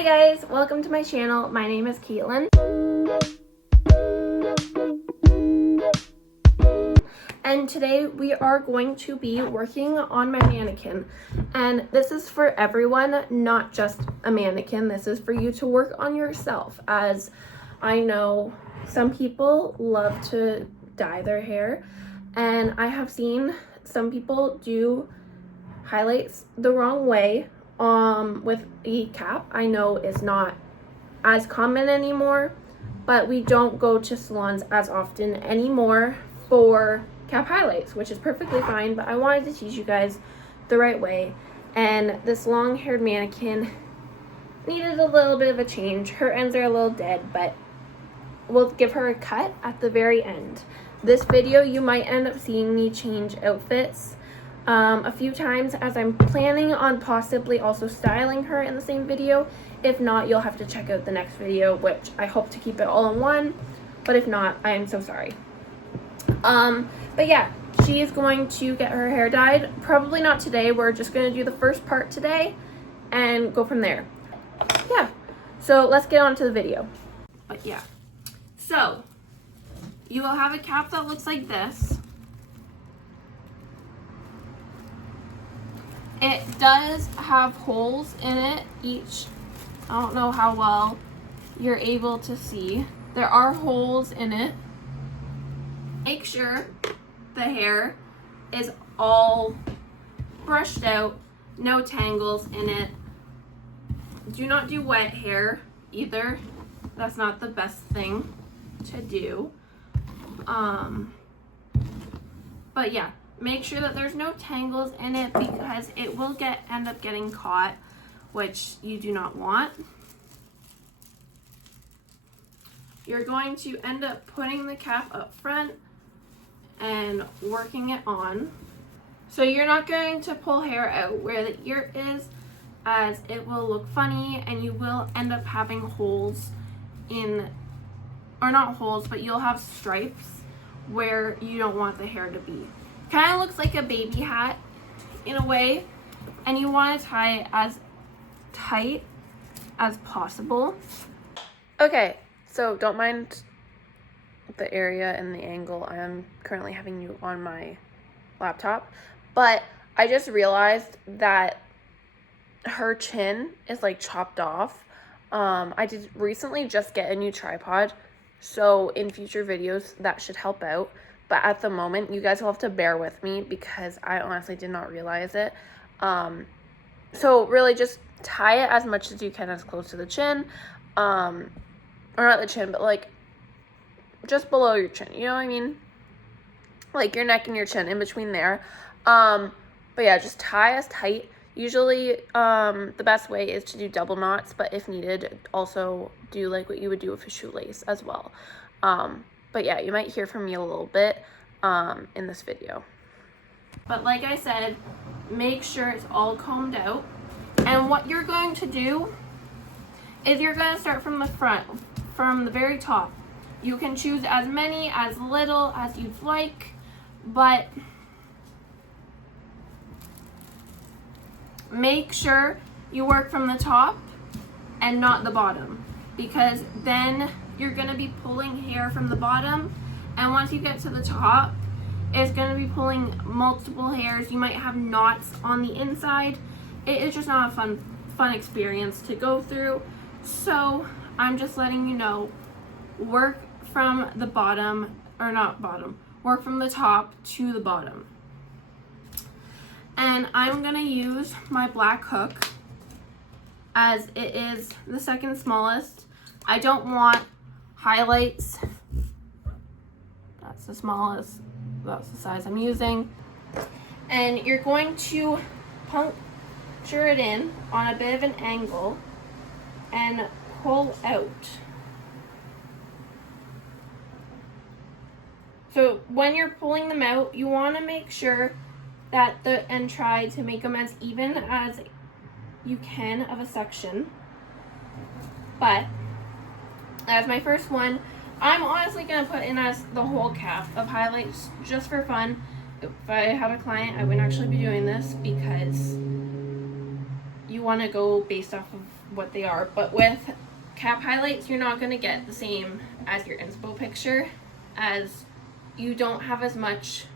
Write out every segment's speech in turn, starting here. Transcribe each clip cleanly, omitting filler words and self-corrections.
Hi guys, welcome to my channel. My name is Caitlin. And today we are going to be working on my mannequin. And this is for everyone, not just a mannequin. This is for you to work on yourself, as I know some people love to dye their hair. And I have seen some people do highlights the wrong way with a cap. I know it's not as common anymore, but we don't go to salons as often anymore for cap highlights, which is perfectly fine, but I wanted to teach you guys the right way. And this long-haired mannequin needed a little bit of a change. Her ends are a little dead, but we'll give her a cut at the very end. This video, you might end up seeing me change outfits a few times, as I'm planning on possibly also styling her in the same video. If not, you'll have to check out the next video, which I hope to keep it all in one, but if not, I am so sorry. But yeah, she is going to get her hair dyed. Probably not today. We're just going to do the first part today and go from there. Yeah, so let's get on to the video. But yeah, so you will have a cap that looks like this. It does have holes in it each. I don't know how well you're able to see. There are holes in it. Make sure the hair is all brushed out, no tangles in it. Do not do wet hair either. That's not the best thing to do. But yeah, make sure that there's no tangles in it, because it will end up getting caught, which you do not want. You're going to end up putting the cap up front and working it on. So you're not going to pull hair out where the ear is, as it will look funny, and you will end up having holes or not holes, but you'll have stripes where you don't want the hair to be. Kind of looks like a baby hat in a way, and you want to tie it as tight as possible. Okay, so don't mind the area and the angle. I am currently having you on my laptop, but I just realized that her chin is like chopped off. I did recently just get a new tripod, so in future videos that should help out, but at the moment you guys will have to bear with me because I honestly did not realize it. So really just tie it as much as you can, as close to the chin, or not the chin, but like just below your chin, you know what I mean? Like your neck and your chin, in between there. But yeah, just tie as tight. Usually the best way is to do double knots, but if needed, also do like what you would do with a shoelace as well. But yeah, you might hear from me a little bit in this video. But like I said, make sure it's all combed out. And what you're going to do is you're going to start from the front, from the very top. You can choose as many, as little as you'd like, but make sure you work from the top and not the bottom, because then you're going to be pulling hair from the bottom, and once you get to the top, it's going to be pulling multiple hairs. You might have knots on the inside. It is just not a fun experience to go through. So I'm just letting you know, work from the bottom, or not bottom, work from the top to the bottom. And I'm gonna use my black hook, as it is the second smallest. I don't want highlights. That's the smallest, that's the size I'm using. And you're going to puncture it in on a bit of an angle and pull out. So when you're pulling them out, you want to make sure that and try to make them as even as you can of a section. But as my first one, I'm honestly going to put in as the whole cap of highlights just for fun. If I had a client, I wouldn't actually be doing this, because you want to go based off of what they are. But with cap highlights, you're not going to get the same as your inspo picture, as you don't have as much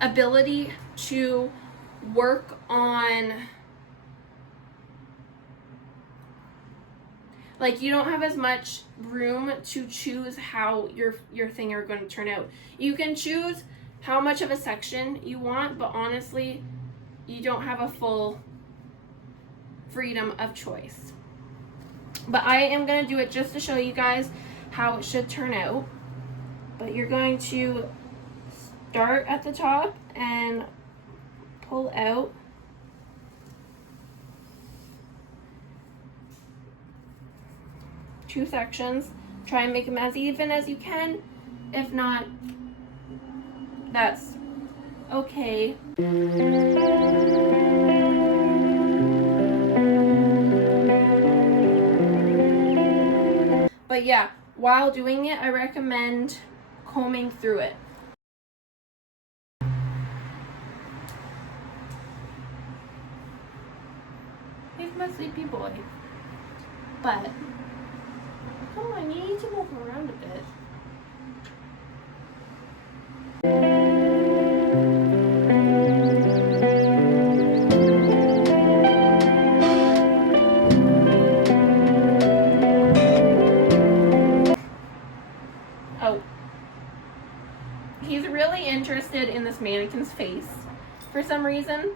ability to work on, like, you don't have as much room to choose how your thing are going to turn out. You can choose how much of a section you want, but honestly, you don't have a full freedom of choice. But I am going to do it just to show you guys how it should turn out. But you're going to start at the top and pull out two sections. Try and make them as even as you can. If not, that's okay. But yeah, while doing it, I recommend combing through it. He's my sleepy boy. But come on, you need to move around a bit. Oh. He's really interested in this mannequin's face for some reason.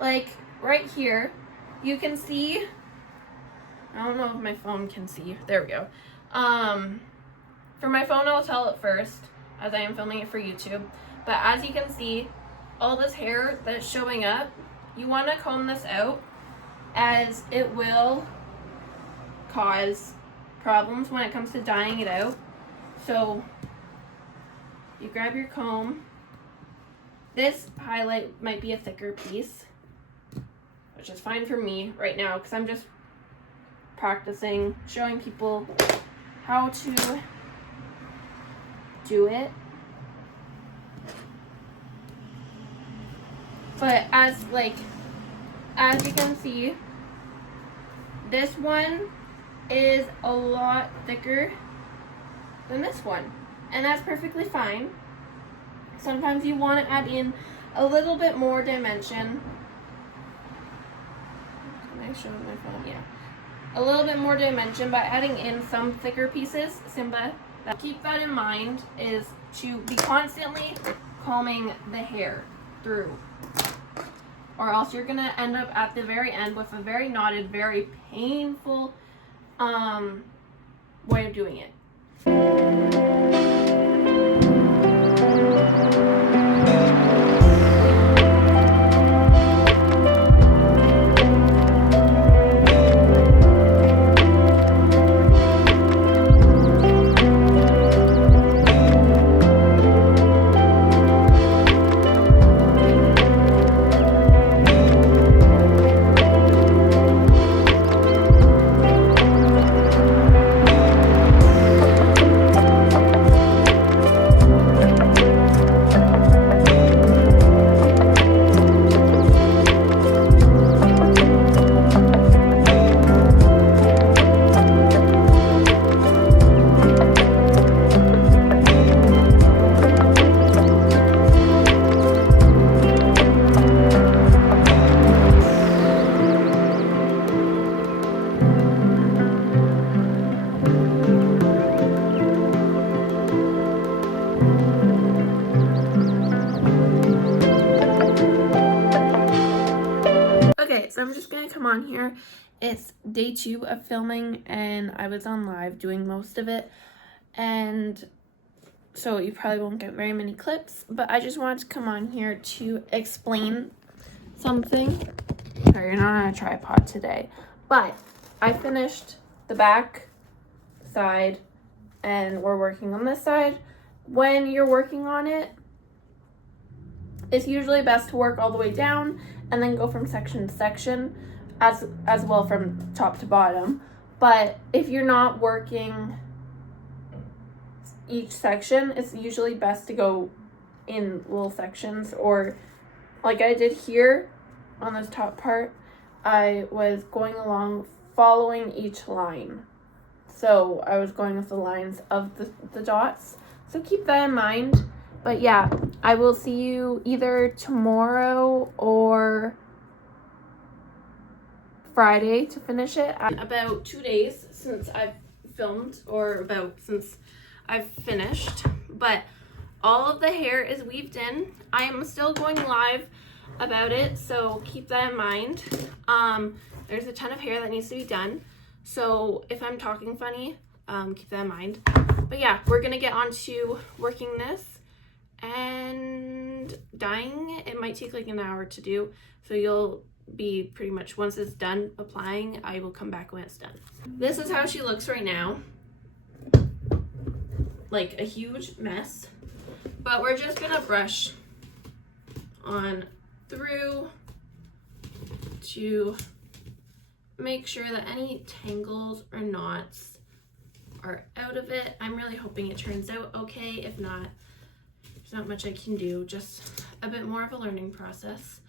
Like, right here, you can see, I don't know if my phone can see, there we go. For my phone, I'll tell it first, as I am filming it for YouTube. But as you can see, all this hair that's showing up, you want to comb this out, as it will cause problems when it comes to dyeing it out. So you grab your comb. This highlight might be a thicker piece, which is fine for me right now because I'm just practicing, showing people how to do it. But as you can see, this one is a lot thicker than this one, and that's perfectly fine. Sometimes you want to add in a little bit more dimension. Can I show my phone? Yeah. A little bit more dimension by adding in some thicker pieces. Simba, keep that in mind, is to be constantly combing the hair through, or else you're gonna end up at the very end with a very knotted, very painful way of doing it. So I'm just gonna come on here. It's day 2 of filming and I was on live doing most of it, and so you probably won't get very many clips, but I just wanted to come on here to explain something. Sorry, you're not on a tripod today, but I finished the back side and we're working on this side. When you're working on it, it's usually best to work all the way down and then go from section to section, as well from top to bottom. But if you're not working each section, it's usually best to go in little sections, or like I did here on this top part, I was going along following each line. So I was going with the lines of the dots. So keep that in mind. But yeah, I will see you either tomorrow or Friday to finish it. About 2 days since I've filmed, or since I've finished, but all of the hair is weaved in. I am still going live about it, so keep that in mind. There's a ton of hair that needs to be done, so if I'm talking funny, keep that in mind. But yeah, we're gonna get on to working this and dyeing it. It might take like an hour to do, so you'll be pretty much, once it's done applying, I will come back when it's done. This is how she looks right now, like a huge mess, but we're just gonna brush on through to make sure that any tangles or knots are out of it. I'm really hoping it turns out okay. If not, there's not much I can do, just a bit more of a learning process.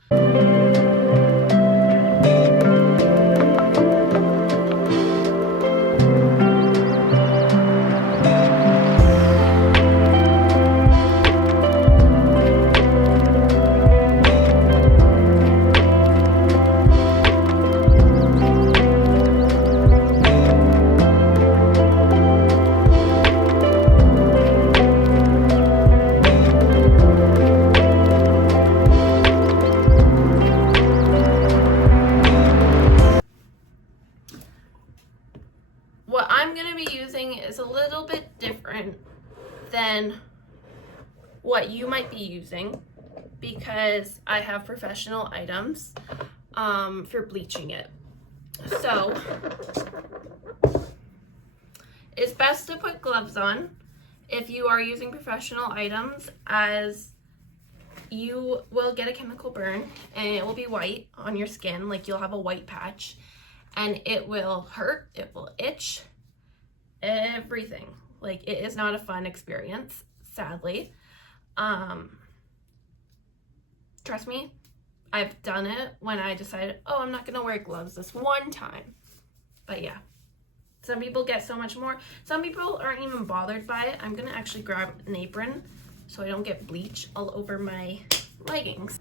What I'm going to be using is a little bit different than what you might be using, because I have professional items for bleaching it. So it's best to put gloves on if you are using professional items, as you will get a chemical burn and it will be white on your skin, like you'll have a white patch, and it will hurt, it will itch, everything. Like, it is not a fun experience, sadly. Trust me, I've done it when I decided, oh, I'm not gonna wear gloves this one time. But yeah, some people get so much more. Some people aren't even bothered by it. I'm gonna actually grab an apron so I don't get bleach all over my leggings.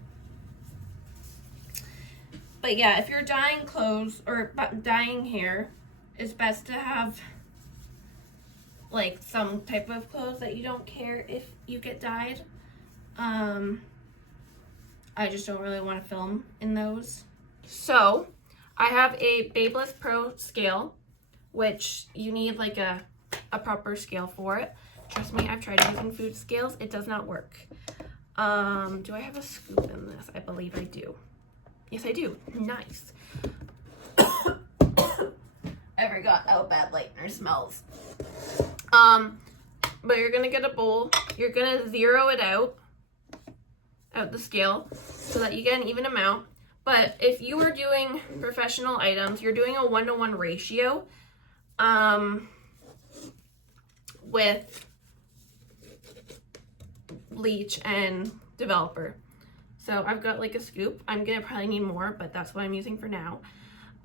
But yeah, if you're dyeing clothes or dyeing hair, it's best to have like some type of clothes that you don't care if you get dyed. I just don't really want to film in those. So I have a Babyliss Pro scale, which you need like a proper scale for it. Trust me, I've tried using food scales. It does not work. Do I have a scoop in this? I believe I do. Yes, I do. Nice. I forgot how bad lightener smells. But you're gonna get a bowl. You're gonna zero it out the scale so that you get an even amount. But if you are doing professional items, you're doing a 1-to-1 ratio with bleach and developer. So I've got like a scoop. I'm gonna probably need more, but that's what I'm using for now.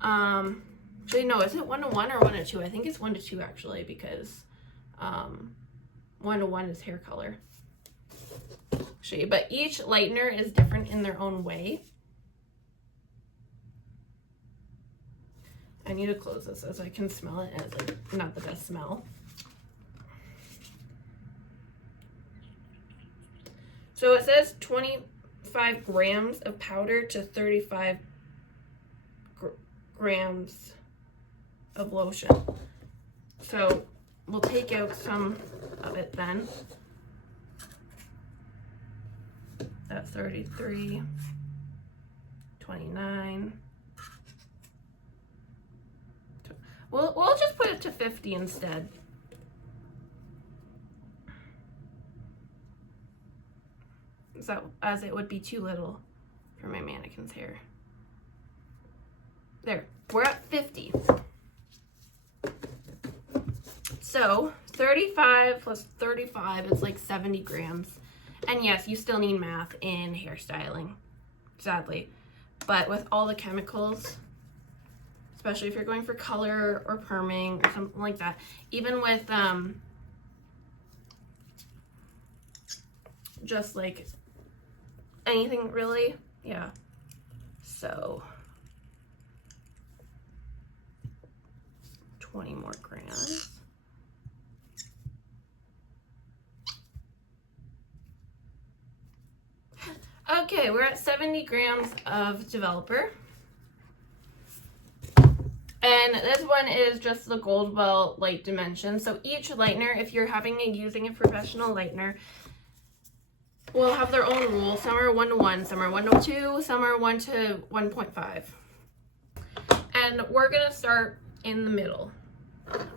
Actually, no, is it 1-to-1 or 1-to-2? I think it's 1-to-2 actually, because 1-to-1 is hair color. Actually, but each lightener is different in their own way. I need to close this as I can smell it, and it's like not the best smell. So it says 25 grams of powder to 35 grams of lotion. So we'll take out some of it then. That's 33, 29. We'll just put it to 50 instead. So, as it would be too little for my mannequin's hair. There, we're at 50. So 35 plus 35 is like 70 grams. And yes, you still need math in hairstyling, sadly. But with all the chemicals, especially if you're going for color or perming or something like that, even with just like anything really, yeah. So 20 more grams. Okay, we're at 70 grams of developer. And this one is just the Goldwell Light Dimension. So each lightener, if you're using a professional lightener, will have their own rules. Some are 1:1, some are 1:2, some are 1:1.5. And we're gonna start in the middle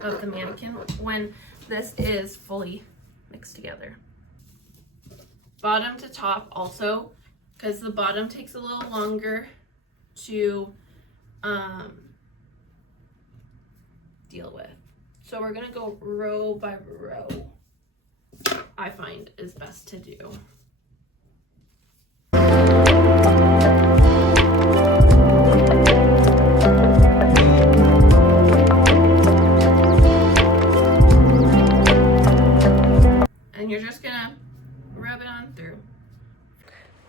of the mannequin when this is fully mixed together. Bottom to top also, because the bottom takes a little longer to deal with. So we're gonna go row by row, I find is best to do. And you're just gonna rub it on through.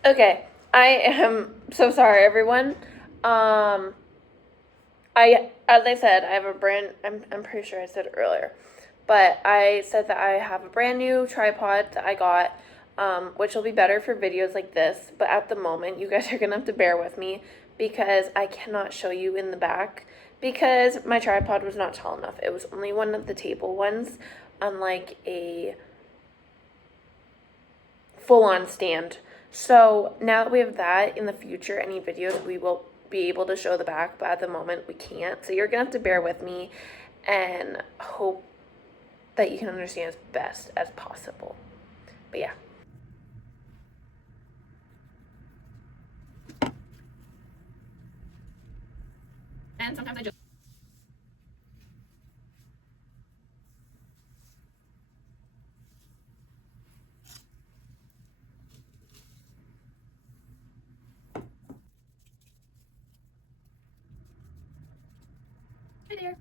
Okay, I am so sorry, everyone. As I said, I have a I'm pretty sure I said it earlier, but I said that I have a brand new tripod that I got, which will be better for videos like this, but at the moment, you guys are gonna have to bear with me because I cannot show you in the back because my tripod was not tall enough. It was only one of the table ones, unlike a full-on stand. So now that we have that, in the future, any videos, we will be able to show the back, but at the moment we can't. So you're gonna have to bear with me and hope that you can understand as best as possible. But yeah. And sometimes I just Hi there.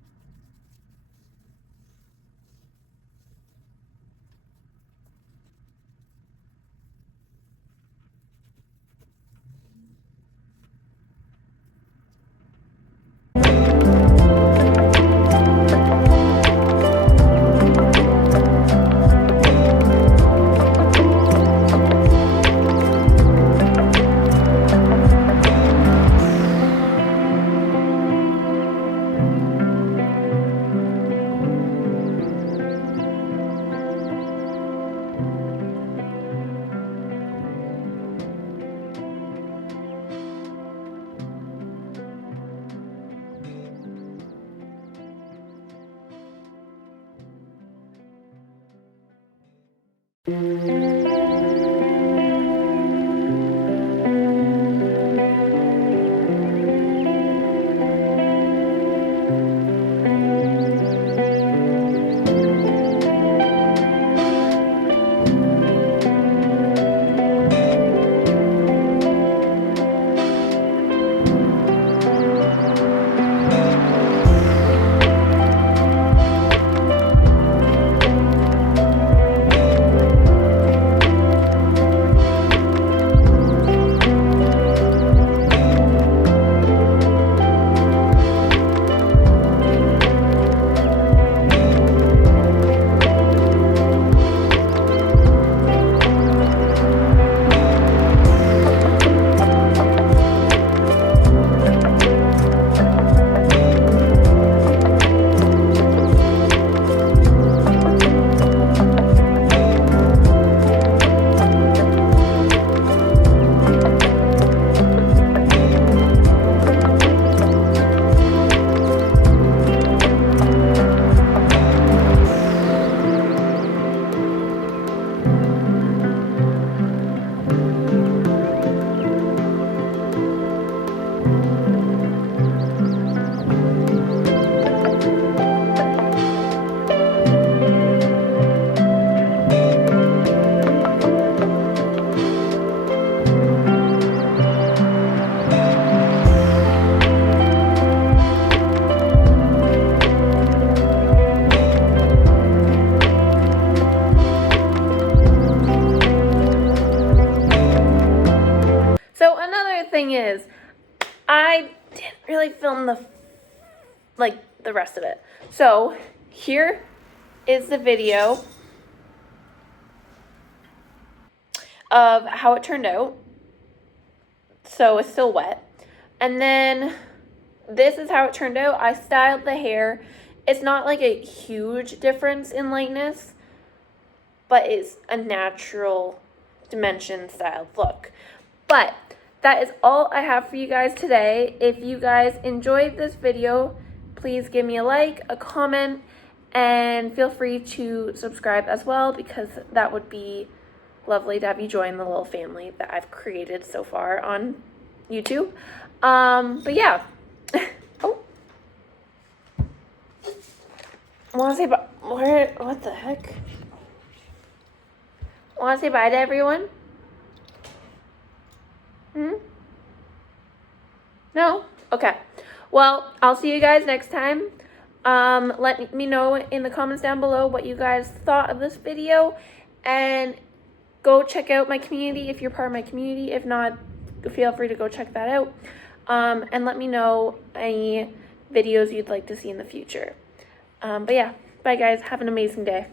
thing is, I didn't really film the rest of it. So here is the video of how it turned out. So it's still wet. And then this is how it turned out. I styled the hair. It's not like a huge difference in lightness, but it's a natural dimension styled look. But that is all I have for you guys today. If you guys enjoyed this video, please give me a like, a comment, and feel free to subscribe as well, because that would be lovely to have you join the little family that I've created so far on YouTube. But yeah. Oh. Want to say bye? What the heck? Want to say bye to everyone? No? Okay. Well, I'll see you guys next time. Let me know in the comments down below what you guys thought of this video, and go check out my community if you're part of my community. If not, feel free to go check that out. And let me know any videos you'd like to see in the future. But yeah, bye guys. Have an amazing day.